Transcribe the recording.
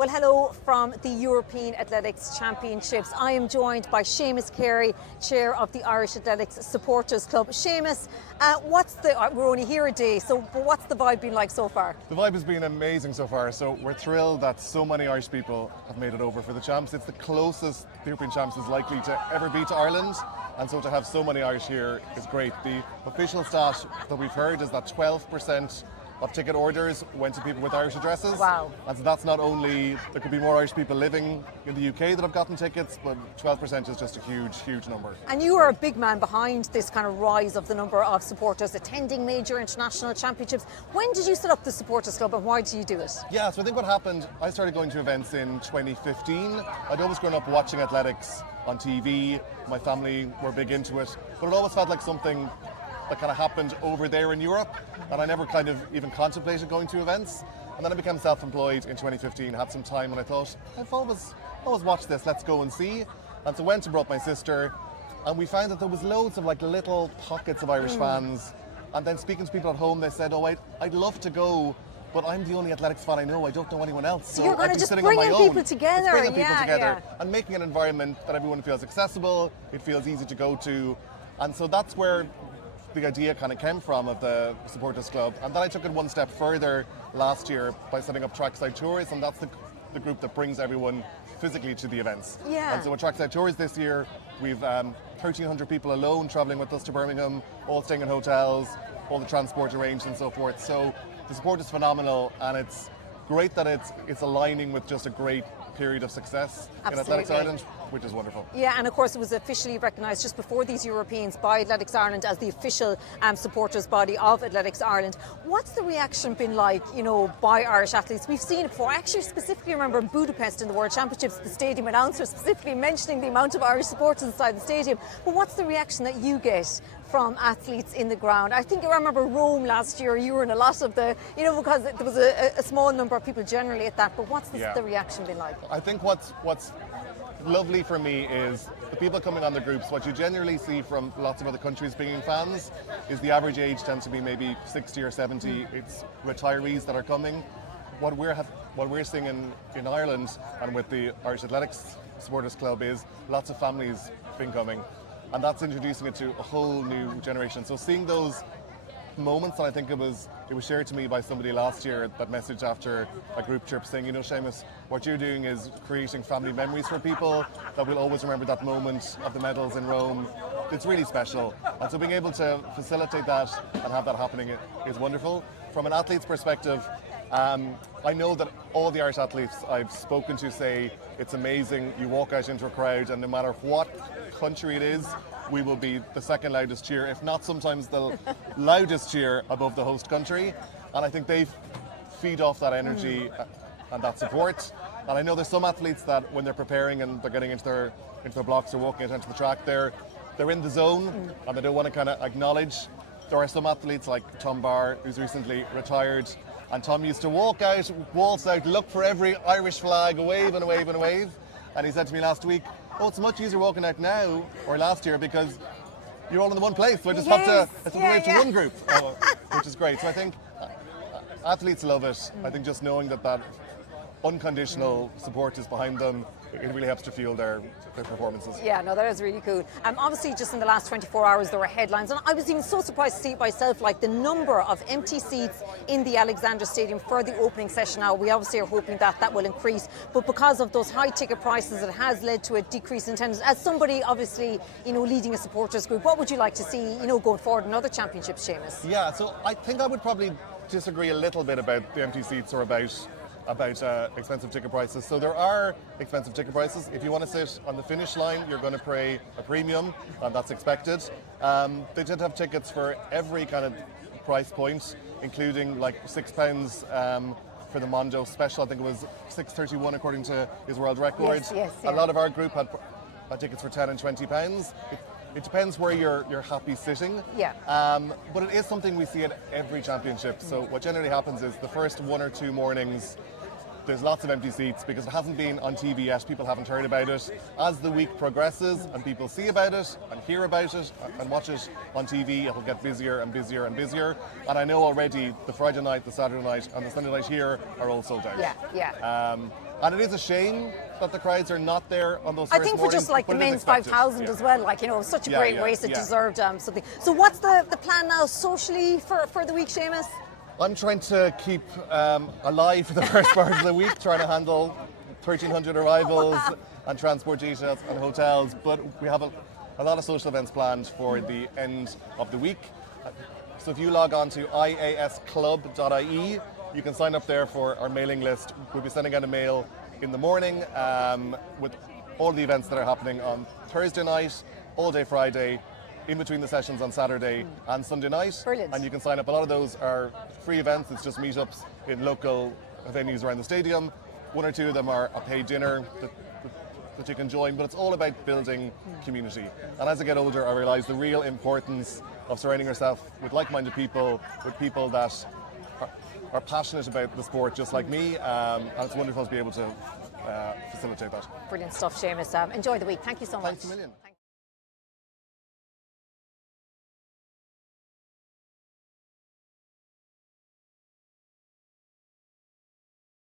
Well, hello from the European Athletics Championships. I am joined by Sinéad Kissane, Chair of the Irish Athletics Supporters Club. Sinéad, we're only here a day, but what's the vibe been like so far? The vibe has been amazing so far, so we're thrilled that so many Irish people have made it over for the Champs. It's the closest the European Champs is likely to ever be to Ireland, and so to have so many Irish here is great. The official stat that we've heard is that 12% of ticket orders went to people with Irish addresses. Wow. And so that's not only, there could be more Irish people living in the UK that have gotten tickets, but 12% is just a huge, huge number. And you are a big man behind this kind of rise of the number of supporters attending major international championships. When did you set up the Supporters Club and why do you do it? Yeah, so I think what happened, I started going to events in 2015. I'd always grown up watching athletics on TV. My family were big into it, but it always felt like something that kind of happened over there in Europe, and I never kind of even contemplated going to events. And then I became self-employed in 2015, had some time, and I thought, I've always watched this, let's go and see. And so went and brought my sister, and we found that there was loads of like little pockets of Irish fans. And then speaking to people at home, they said, I'd love to go, but I'm the only athletics fan I know, I don't know anyone else. So you're going I'd to be just sitting bring on my people own. together. It's bringing people together Yeah. and making an environment that everyone feels accessible, it feels easy to go to. And so that's where the idea kind of came from of the Supporters Club. And then I took it one step further last year by setting up Trackside Tours, and that's the group that brings everyone physically to the events. Yeah. And so with Trackside Tours this year, we've 1,300 people alone travelling with us to Birmingham, all staying in hotels, all the transport arranged and so forth. So the support is phenomenal, and it's great that it's aligning with just a great period of success in Athletics Ireland, which is wonderful. Yeah, and of course it was officially recognised just before these Europeans by Athletics Ireland as the official supporters body of Athletics Ireland. What's the reaction been like, by Irish athletes? We've seen it before. I actually specifically remember in Budapest in the World Championships, the stadium announcer specifically mentioning the amount of Irish supporters inside the stadium. But what's the reaction that you get from athletes in the ground? I think I remember Rome last year, you were in a lot of the, because there was a small number of people generally at that, but what's the reaction been like? I think what's lovely for me is the people coming on the groups. What you generally see from lots of other countries being fans is the average age tends to be maybe 60 or 70. It's retirees that are coming. What we're seeing in Ireland and with the Irish Athletics Supporters Club is lots of families been coming, and that's introducing it to a whole new generation. So seeing those moments, and I think it was shared to me by somebody last year, that message after a group trip saying, Seamus, what you're doing is creating family memories for people that will always remember that moment of the medals in Rome. It's really special, and so being able to facilitate that and have that happening is wonderful. From an athlete's perspective, I know that all the Irish athletes I've spoken to say it's amazing. You walk out into a crowd, and no matter what country it is, we will be the second loudest cheer, if not sometimes the loudest cheer above the host country. And I think they feed off that energy and that support. And I know there's some athletes that when they're preparing and they're getting into their blocks or walking out onto the track, they're in the zone and they don't want to kind of acknowledge. There are some athletes like Tom Barr, who's recently retired, and Tom used to walk out, waltz out, look for every Irish flag, a wave and a wave and a wave. And he said to me last week, it's much easier walking out now, or last year, because you're all in the one place. So I just have to wave to one group, which is great. So I think athletes love it. I think just knowing that unconditional support is behind them, it really helps to fuel their performances. Yeah, no, that is really cool. Obviously, just in the last 24 hours, there were headlines, and I was even so surprised to see it myself, like the number of empty seats in the Alexandra Stadium for the opening session now. We obviously are hoping that will increase, but because of those high ticket prices, it has led to a decrease in attendance. As somebody, obviously, leading a supporters group, what would you like to see, going forward in other championships, Sinéad? Yeah, so I think I would probably disagree a little bit about the empty seats or about expensive ticket prices. So there are expensive ticket prices. If you want to sit on the finish line, you're going to pay a premium, and that's expected. They did have tickets for every kind of price point, including like £6 for the Mondo special. I think it was £6.31 according to his world record. Yes, A lot of our group had tickets for £10 and £20. It depends where you're happy sitting. Yeah. But it is something we see at every championship. So what generally happens is the first one or two mornings, there's lots of empty seats because it hasn't been on TV yet. People haven't heard about it. As the week progresses and people see about it and hear about it and watch it on TV, it'll get busier and busier and busier. And I know already the Friday night, the Saturday night and the Sunday night here are all sold out. Yeah. And it is a shame that the crowds are not there on those I first think for mornings, just like the but it is men's expected. 5,000 Yeah. as well, like, you know, such a great race, it deserved something. So what's the plan now socially for the week, Séamus? I'm trying to keep alive for the first part of the week, trying to handle 1,300 arrivals and transport details and hotels, but we have a lot of social events planned for the end of the week. So if you log on to iasclub.ie, you can sign up there for our mailing list. We'll be sending out a mail in the morning with all the events that are happening on Thursday night, all day Friday, in between the sessions on Saturday and Sunday night. Brilliant. And you can sign up. A lot of those are free events. It's just meetups in local venues around the stadium. One or two of them are a paid dinner that you can join, but it's all about building community. And as I get older, I realise the real importance of surrounding yourself with like-minded people, with people that are passionate about the sport just like me, and it's wonderful to be able to facilitate that. Brilliant stuff, Séamus. Enjoy the week. Thank you so much. Thanks a million.